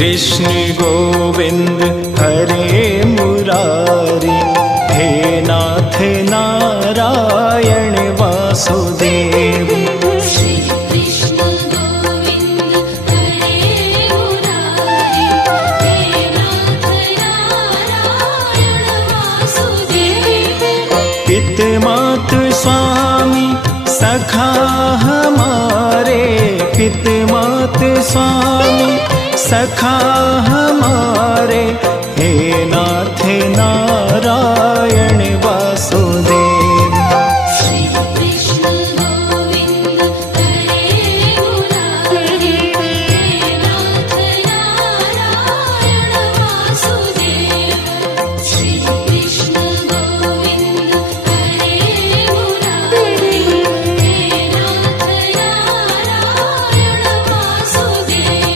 कृष्ण गोविंद हरे मुरारी, हे नाथ नारायण वासुदेव। श्री कृष्ण गोविंद हरे मुरारी, हे नाथ नारायण वासुदेव। पित मात स्वामी सखा हमारे, पित मात स्वामी सखा हमारे, हे नाथ नारायण वासुदेव।